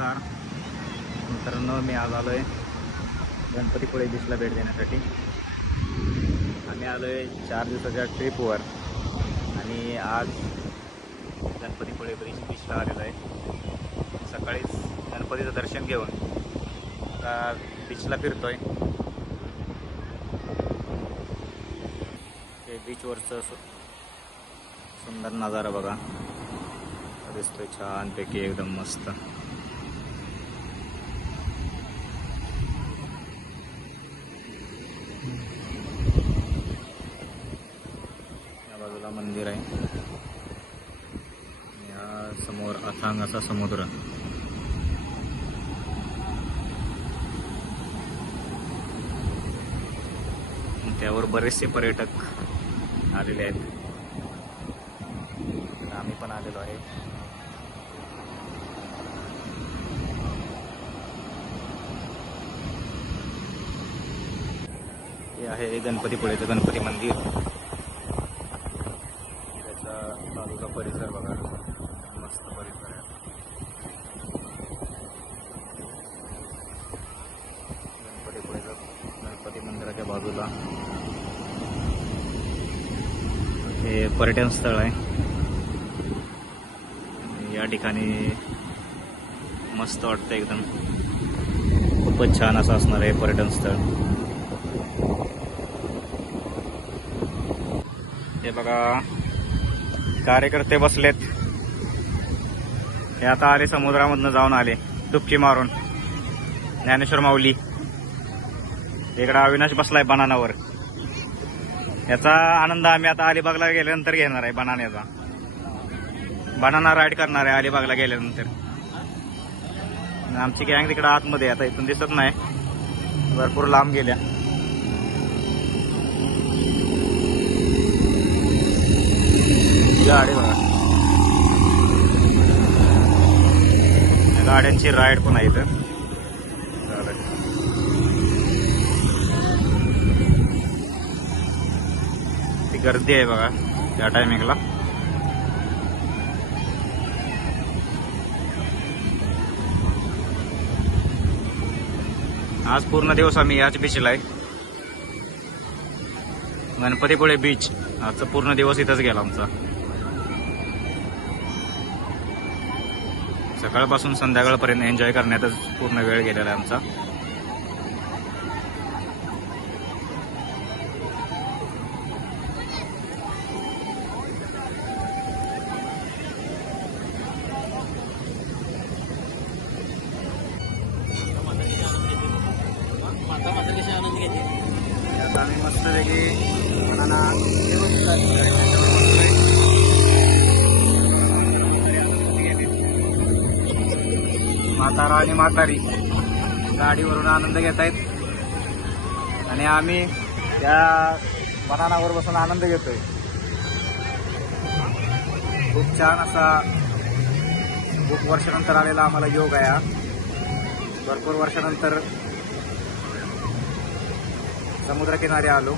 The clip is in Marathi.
नमस्कार. मित्रांनो मी आज आलो आहे गणपतीपुळे बीचला भेट देण्यासाठी. आम्ही आलो आहे चार दिवसाच्या ट्रिपवर आणि आज गणपतीपुळे ब्रिज बीचला आलेलो आहे. सकाळीच गणपतीचं दर्शन घेऊन आता बीचला फिरतो आहे ते बीचवरचं सु- सुंदर नजारा बघा. दिसतोय छानपैकी एकदम मस्त या बाजूला मंदिर आहे. या समोर अथांग असा समुद्र त्यावर बरेचसे पर्यटक आलेले आहेत. आम्ही पण आलेलो आहे. हे आहे गणपतीपुळेचं गणपती मंदिर. त्याचा बाजूचा परिसर बघा. मस्त परिसर आहे. गणपतीपुळेचं गणपती मंदिराच्या बाजूला. हे पर्यटन स्थळ आहे. या ठिकाणी मस्त वाटतं एकदम. खूपच छान असं असणार आहे पर्यटन स्थळ. हे बघा. कार्यकर्ते बसलेत. हे आता आले समुद्रामधनं जाऊन आले डुबकी मारून. ज्ञानेश्वर माऊली. इकडं अविनाश बसलाय बनानावर. याचा आनंद आम्ही आता अलिबागला गेल्यानंतर घेणार आहे बनाण्याचा. बनाना राईड करणार आहे अलिबागला गेल्यानंतर. आमची गँग तिकडं आतमध्ये आता इथून दिसत नाही. भरपूर लांब गेल्या. गाडी बघा गाड्यांची राईड पण आहे इथं. ती गर्दी आहे बघा त्या टायमिंगला आज पूर्ण दिवस आम्ही याच बीचला आहे. गणपतीपुळे बीच आजचा पूर्ण दिवस इथंच गेला आमचा. सकाळपासून संध्याकाळपर्यंत एन्जॉय करण्यातच पूर्ण वेळ गेलेला आहे आमचा. आता आम्ही मस्तपैकी मनाला म्हातारा आणि म्हातारी गाडीवरून आनंद घेत आहेत आणि आम्ही त्या बनानावर बसून आनंद घेतोय. खूप छान असा खूप वर्षानंतर आलेला आम्हाला योग आहे हा. भरपूर वर्षानंतर समुद्रकिनारी आलो.